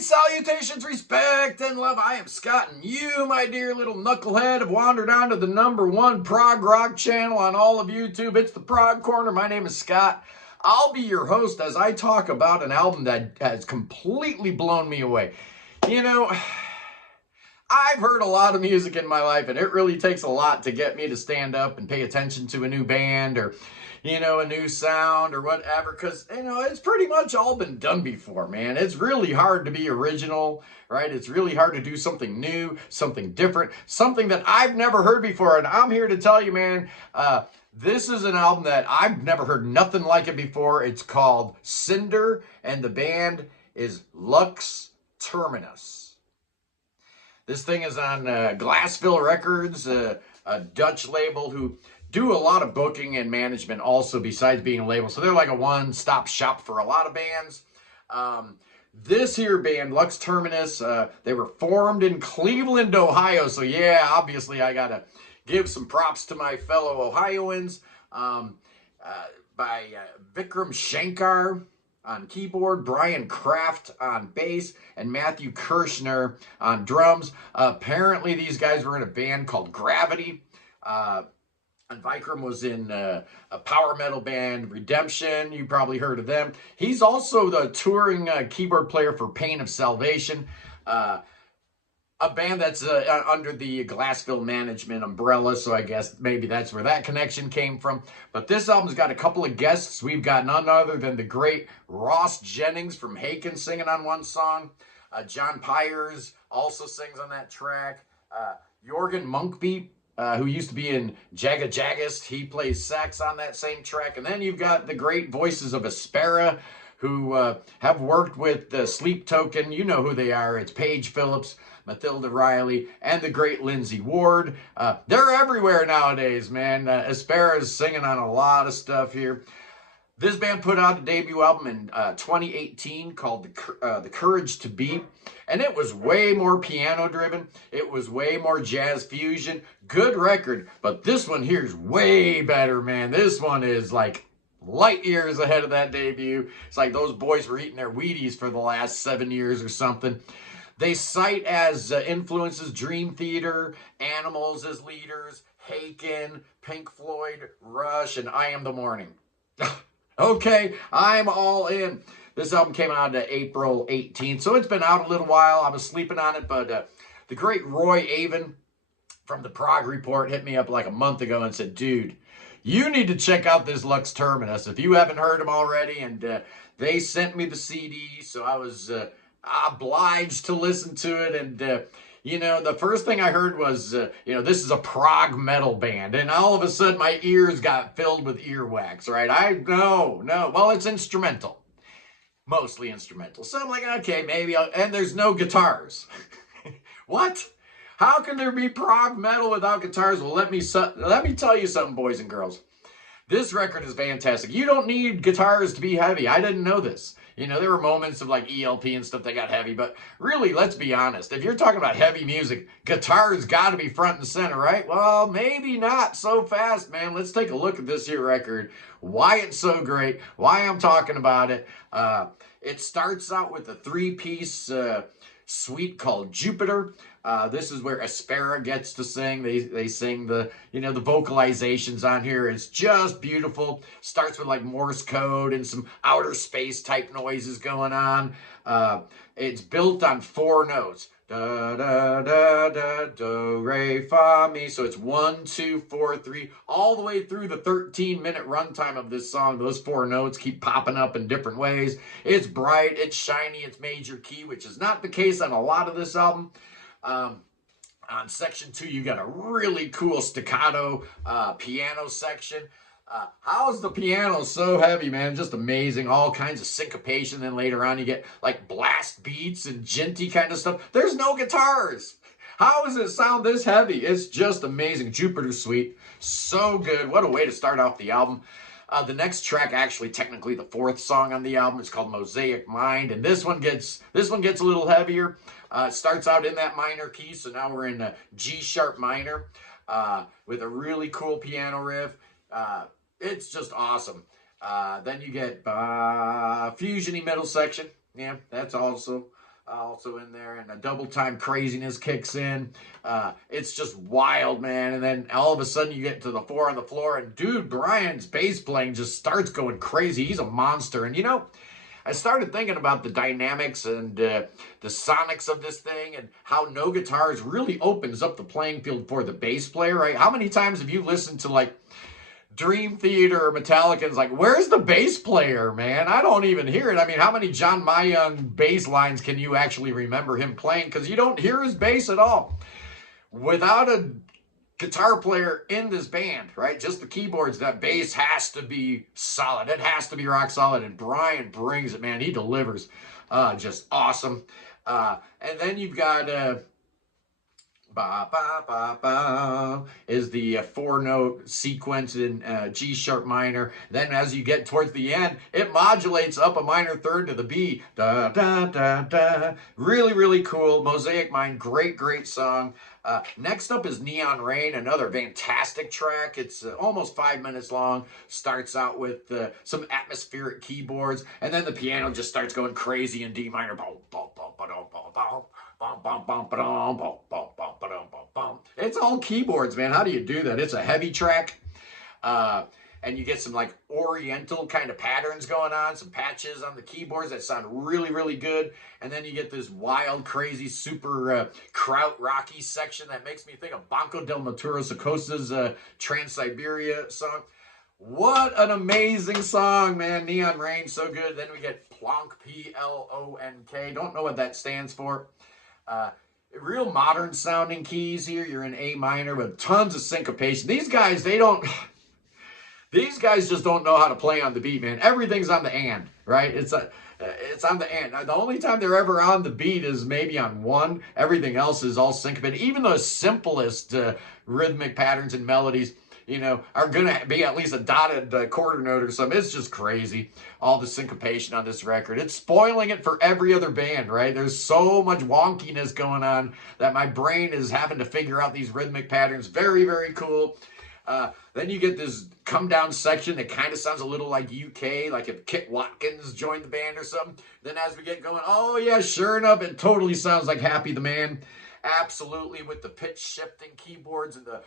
Salutations, respect, and love. I am Scott, and you, my dear little knucklehead, have wandered onto the #1 prog rock channel on all of YouTube. It's the Prog Corner. My name is Scott. I'll be your host as I talk about an album that has completely blown me away. You know, I've heard a lot of music in my life, and it really takes a lot to get me to stand up and pay attention to a new band or, a new sound or whatever, because, it's pretty much all been done before, man. It's really hard to be original, right? It's really hard to do something new, something different, something that I've never heard before, and I'm here to tell you, man, this is an album that I've never heard nothing like it before. It's called Cinder, and the band is Lux Terminus. This thing is on Glassville Records, a Dutch label who do a lot of booking and management also besides being a label. So they're like a one-stop shop for a lot of bands. This here band, Lux Terminus, they were formed in Cleveland, Ohio. So yeah, obviously I got to give some props to my fellow Ohioans. By Vikram Shankar on keyboard, Brian Kraft on bass, and Matthew Kirshner on drums. Apparently these guys were in a band called Gravity. And Vikram was in a power metal band, Redemption. You probably heard of them. He's also the touring keyboard player for Pain of Salvation, a band that's under the Glassville management umbrella, so I guess maybe that's where that connection came from. But this album's got a couple of guests. We've got none other than the great Ross Jennings from Haken singing on one song. John Pyers also sings on that track. Jorgen Munkbeat, who used to be in Jaga Jagist, he plays sax on that same track. And then you've got the great voices of Aspera, who have worked with Sleep Token. You know who they are. It's Paige Phillips, Mathilda Riley, and the great Lindsay Ward. They're everywhere nowadays, man. Aspera is singing on a lot of stuff here. This band put out a debut album in 2018 called The Courage to Be, and it was way more piano-driven. It was way more jazz fusion. Good record, but this one here is way better, man. This one is like light years ahead of that debut. It's like those boys were eating their Wheaties for the last 7 years or something. They cite as influences Dream Theater, Animals as leaders, Haken, Pink Floyd, Rush, and I Am the Morning. Okay, I'm all in. This album came out April 18th, so it's been out a little while. I was sleeping on it, but the great Roy Avon from the Prog Report hit me up like a month ago and said, dude, you need to check out this Lux Terminus if you haven't heard them already. And they sent me the CD, so I was obliged to listen to it. And the first thing I heard was, this is a prog metal band. And all of a sudden, my ears got filled with earwax, right? No. Well, it's instrumental. Mostly instrumental. So I'm like, okay, maybe. And there's no guitars. What? How can there be prog metal without guitars? Well, let me tell you something, boys and girls. This record is fantastic. You don't need guitars to be heavy. I didn't know this. There were moments of like ELP and stuff that got heavy, but really, let's be honest. If you're talking about heavy music, guitars got to be front and center, right? Well, maybe not so fast, man. Let's take a look at this here record, why it's so great, why I'm talking about it. It starts out with a 3-piece suite called Jupiter. This is where Aspera gets to sing. They sing the vocalizations on here. It's just beautiful. Starts with like Morse code and some outer space type noises going on. It's built on 4 notes. Da da da da do re fa mi. So it's 1, 2, 4, 3, all the way through the 13-minute runtime of this song. Those 4 notes keep popping up in different ways. It's bright, it's shiny, it's major key, which is not the case on a lot of this album. On section 2, you got a really cool staccato piano section. How's the piano so heavy, man? Just amazing. All kinds of syncopation. Then later on, you get like blast beats and djenty kind of stuff. There's no guitars. How does it sound this heavy? It's just amazing. Jupiter Suite. So good. What a way to start off the album. The next track, actually technically the 4th song on the album, is called Mosaic Mind, and this one gets a little heavier. It starts out in that minor key, so now we're in G sharp minor with a really cool piano riff. It's just awesome. Then you get fusiony middle section. Yeah, that's also also in there, and a double time craziness kicks in. It's just wild, man. And then all of a sudden you get to the 4 on the floor, and dude, Brian's bass playing just starts going crazy. He's a monster. And you know, I started thinking about the dynamics and the sonics of this thing, and how no guitars really opens up the playing field for the bass player, right? How many times have you listened to like Dream Theater or Metallica, and it's like, where's the bass player, man? I don't even hear it. I mean, how many John Mayung bass lines can you actually remember him playing? Because you don't hear his bass at all. Without a guitar player in this band, right? Just the keyboards, that bass has to be solid. It has to be rock solid. And Brian brings it, man. He delivers. Just awesome. And then you've got ba ba ba ba is the 4-note sequence in G sharp minor. Then as you get towards the end, it modulates up a minor third to the B. Da da da da. Really, really cool. Mosaic Mind, great song. Next up is Neon Rain, another fantastic track. It's almost 5 minutes long. Starts out with some atmospheric keyboards, and then the piano just starts going crazy in D minor. It's all keyboards, man. How do you do that? It's a heavy track. And you get some like oriental kind of patterns going on, some patches on the keyboards that sound really, really good. And then you get this wild, crazy, super kraut rocky section that makes me think of Banco del Maturo Sacosa's Trans-Siberia song. What an amazing song, man. Neon Rain, so good. Then we get Plonk, P-L-O-N-K. Don't know what that stands for. Real modern sounding keys here. You're in A minor with tons of syncopation. These guys just don't know how to play on the beat, man. Everything's on the and, right? It's on the and. The only time they're ever on the beat is maybe on one. Everything else is all syncopated. Even the simplest rhythmic patterns and melodies, you know, are going to be at least a dotted quarter note or something. It's just crazy, all the syncopation on this record. It's spoiling it for every other band, right? There's so much wonkiness going on that my brain is having to figure out these rhythmic patterns. Very, very cool. Then you get this come down section that kind of sounds a little like UK, like if Kit Watkins joined the band or something. Then as we get going, oh yeah, sure enough, it totally sounds like Happy the Man. Absolutely, with the pitch shifting keyboards and the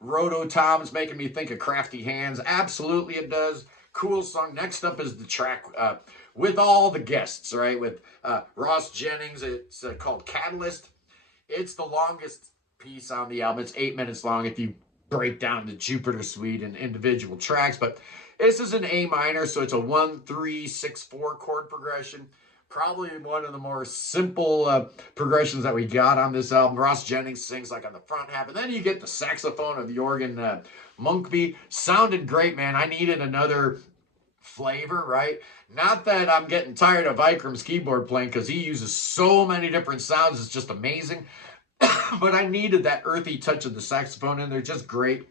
roto toms making me think of Crafty Hands. Absolutely it does. Cool song. Next up is the track with all the guests, right? With Ross Jennings. It's called Catalyst. It's the longest piece on the album. It's 8 minutes long if you break down the Jupiter Suite and individual tracks, but this is an A minor, so it's a 1-3-6-4 chord progression. Probably one of the more simple progressions that we got on this album. Ross Jennings sings like on the front half, and then you get the saxophone of Jorgen Munkby. Sounded great, man. I needed another flavor, right? Not that I'm getting tired of Vikram's keyboard playing, because he uses so many different sounds. It's just amazing. But I needed that earthy touch of the saxophone in there. Just great.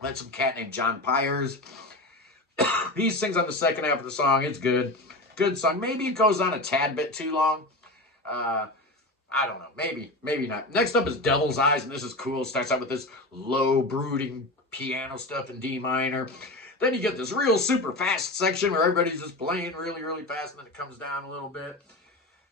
Then some cat named John Pyers. He sings on the second half of the song. It's good. Good song. Maybe it goes on a tad bit too long. I don't know. Maybe not. Next up is Devil's Eyes, and this is cool. Starts out with this low, brooding piano stuff in D minor. Then you get this real super fast section where everybody's just playing really, really fast, and then it comes down a little bit.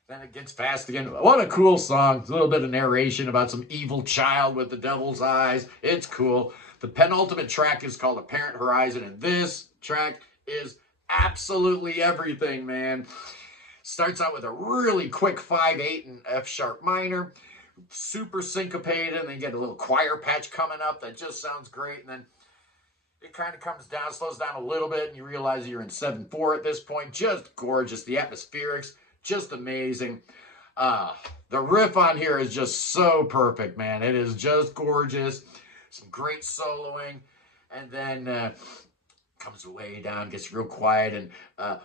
Then it gets fast again. What a cool song. It's a little bit of narration about some evil child with the devil's eyes. It's cool. The penultimate track is called Apparent Horizon, and this track is absolutely everything, man. Starts out with a really quick 5/8 in F sharp minor. Super syncopated, and then you get a little choir patch coming up that just sounds great, and then it kind of comes down, slows down a little bit, and you realize you're in 7/4 at this point. Just gorgeous. The atmospherics, just amazing. The riff on here is just so perfect, man. It is just gorgeous. Some great soloing. And then comes way down, gets real quiet, and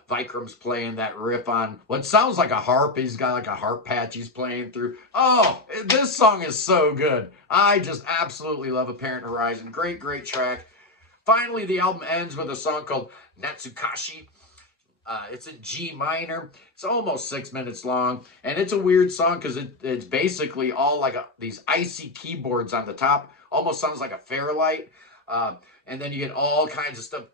Vikram's playing that riff on what sounds like a harp. He's got like a harp patch he's playing through. Oh, this song is so good. I just absolutely love Apparent Horizon. Great, great track. Finally, the album ends with a song called Natsukashi. It's in G minor. It's almost 6 minutes long, and it's a weird song because it's basically all like these icy keyboards on the top. Almost sounds like a Fairlight. And then you get all kinds of stuff,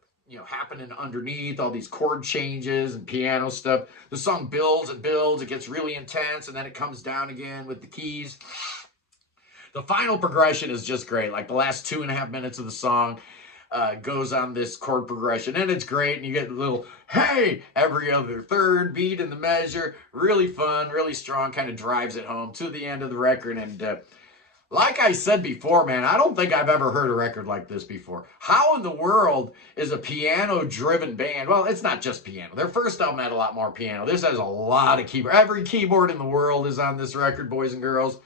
happening underneath, all these chord changes and piano stuff. The song builds and builds, it gets really intense, and then it comes down again with the keys. The final progression is just great. Like the last 2.5 minutes of the song goes on this chord progression, and it's great, and you get a little hey every other third beat in the measure. Really fun, really strong, kind of drives it home to the end of the record. And like I said before, man, I don't think I've ever heard a record like this before. How in the world is a piano-driven band? Well, it's not just piano. Their first album had a lot more piano. This has a lot of keyboard. Every keyboard in the world is on this record, boys and girls.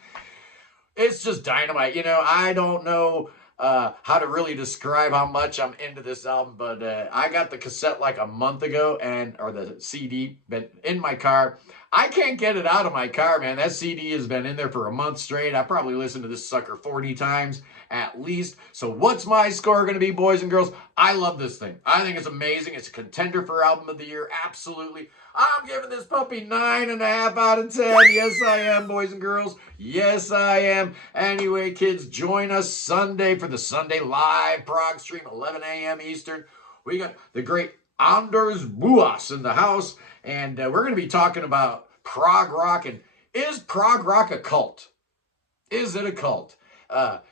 It's just dynamite. I don't know how to really describe how much I'm into this album, but I got the cassette like a month ago, or the CD, been in my car. I can't get it out of my car, man. That CD has been in there for a month straight. I probably listened to this sucker 40 times at least. So what's my score going to be, boys and girls? I love this thing. I think it's amazing. It's a contender for Album of the Year. Absolutely. I'm giving this puppy 9.5 out of 10. Yes, I am, boys and girls. Yes, I am. Anyway, kids, join us Sunday for the Sunday live prog stream, 11 a.m. Eastern. We got the great Anders Buas in the house, and we're going to be talking about prog rock. And is prog rock a cult? Is it a cult?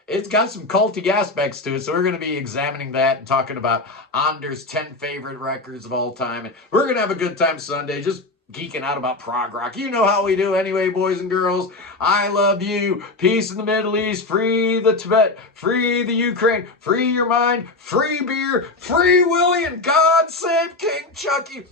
It's got some culty aspects to it, so we're going to be examining that and talking about Anders' 10 favorite records of all time. And we're going to have a good time Sunday, just geeking out about prog rock. You know how we do anyway, boys and girls. I love you. Peace in the Middle East. Free the Tibet. Free the Ukraine. Free your mind. Free beer. Free Willie. And God save King Chucky.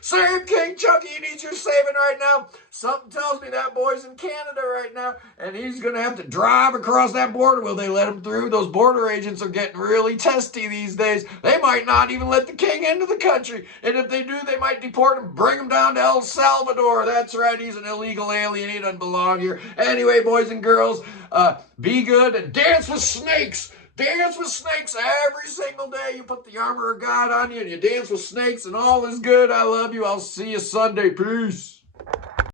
Save King Chucky. He needs your saving right now. Something tells me that boy's in Canada right now, and he's going to have to drive across that border. Will they let him through? Those border agents are getting really testy these days. They might not even let the king into the country, and if they do, they might deport him, bring him down to El Salvador. That's right, he's an illegal alien. He doesn't belong here. Anyway, boys and girls, be good and dance with snakes. Dance with snakes every single day. You put the armor of God on you and you dance with snakes, and all is good. I love you. I'll see you Sunday. Peace.